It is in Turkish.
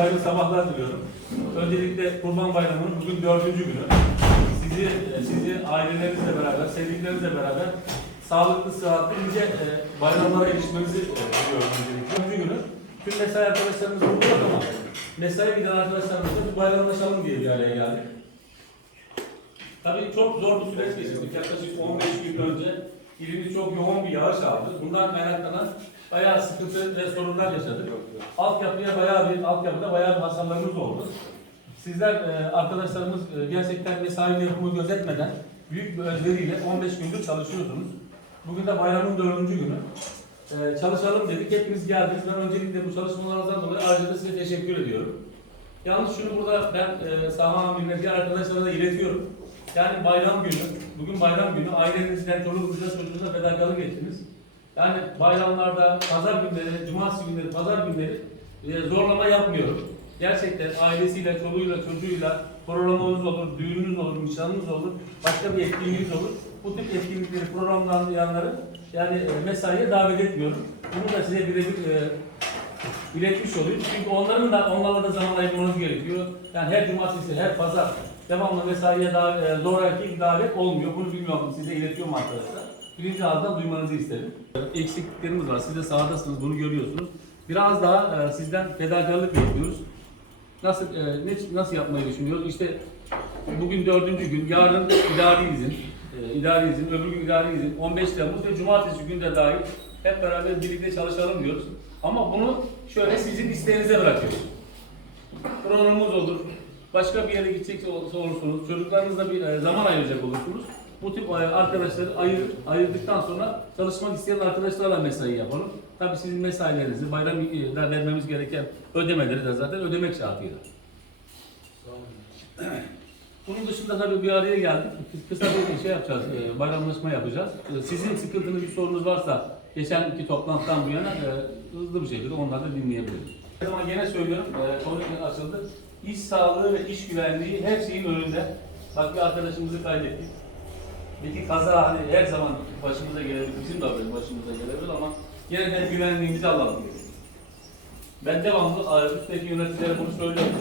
Hayırlı sabahlar diliyorum. Öncelikle Kurban Bayramı'nın bugün dördüncü günü. Sizi, sizi ailelerinizle beraber, sevdiklerinizle beraber sağlıklı, sıhhatli, nice e, bayramlara erişmenizi e, diliyorum öncelikle. Dördüncü günü. Tüm mesai arkadaşlarımız burada ama mesai giden arkadaşlarımızla bir bayramlaşalım diye bir araya geldik. Tabii çok zor bir süreç geçirdik. Yaklaşık 15 gün önce ilimiz çok yoğun bir yağış aldı. Bundan kaynaklanan bayağı sıkıntı ve sorunlar yaşadık. Altyapıya bayağı bir, altyapıda bayağı bir hasarlarımız oldu. Sizler e, arkadaşlarımız e, gerçekten mesai yapımı gözetmeden büyük bir özveriyle 15 gündür çalışıyorsunuz. Bugün de bayramın dördüncü günü. E, çalışalım dedik, hepiniz geldiniz. Ben öncelikle bu çalışmalarınızdan dolayı ayrıca size teşekkür ediyorum. Yalnız şunu burada ben e, Saha Amir'le diğer arkadaşlara da iletiyorum. Yani bayram günü, bugün bayram günü ailenizden, çoluğunuzla, çocuğunuzla fedakarlık ettiniz. Yani bayramlarda, pazar günleri, cumartesi günleri, pazar günleri e, zorlama yapmıyorum. Gerçekten ailesiyle, çoluğuyla, çocuğuyla programınız olur, düğününüz olur, nişanınız olur, başka bir etkinliğiniz olur. Bu tip etkinlikleri, programlayanları yani e, mesaiye davet etmiyorum. Bunu da size birebir e, iletmiş oluyor. Çünkü onların da onlarla da zaman ayırmanız. Yani her cumartesi, her pazar devamlı mesaiye davet, zoraki davet olmuyor. Bunu bilmiyorum size iletiyorum arkadaşlar. Birinci ağızdan duymanızı isterim. Eksikliklerimiz var. Siz de sahadasınız, bunu görüyorsunuz. Biraz daha e, sizden fedakarlık bekliyoruz. Nasıl e, ne, nasıl yapmayı düşünüyoruz? İşte bugün dördüncü gün, yarın idari izin, e, idari izin, öbür gün idari izin, 15 Temmuz ve Cumartesi günü de dahil hep beraber birlikte çalışalım diyoruz. Ama bunu şöyle sizin isteğinize bırakıyoruz. Programımız olur, başka bir yere gidecek olursunuz, çocuklarınızla bir e, zaman ayıracak olursunuz. Bu tip e, arkadaşları ayır, ayırdıktan sonra çalışmak isteyen arkadaşlarla mesai yapalım. Tabii sizin mesailerinizi, bayramda vermemiz gereken ödemeleri de zaten ödemek şartıyla. Bunun dışında tabii bir araya geldik. Kısa bir şey yapacağız, e, bayramlaşma yapacağız. E, Sizin sıkıntınız, bir sorunuz varsa geçen iki toplantıdan bu yana e, hızlı bir şekilde onları da dinleyebiliriz. Zaman gene söylüyorum, e, konu açıldı. İş sağlığı ve iş güvenliği her şeyin önünde. Bak bir arkadaşımızı kaybettik. Peki kaza hani her zaman başımıza gelebilir, bizim de başımıza gelebilir ama yine de güvenliğimizi alalım. Ben devamlı üstteki yöneticilere bunu söylüyorum.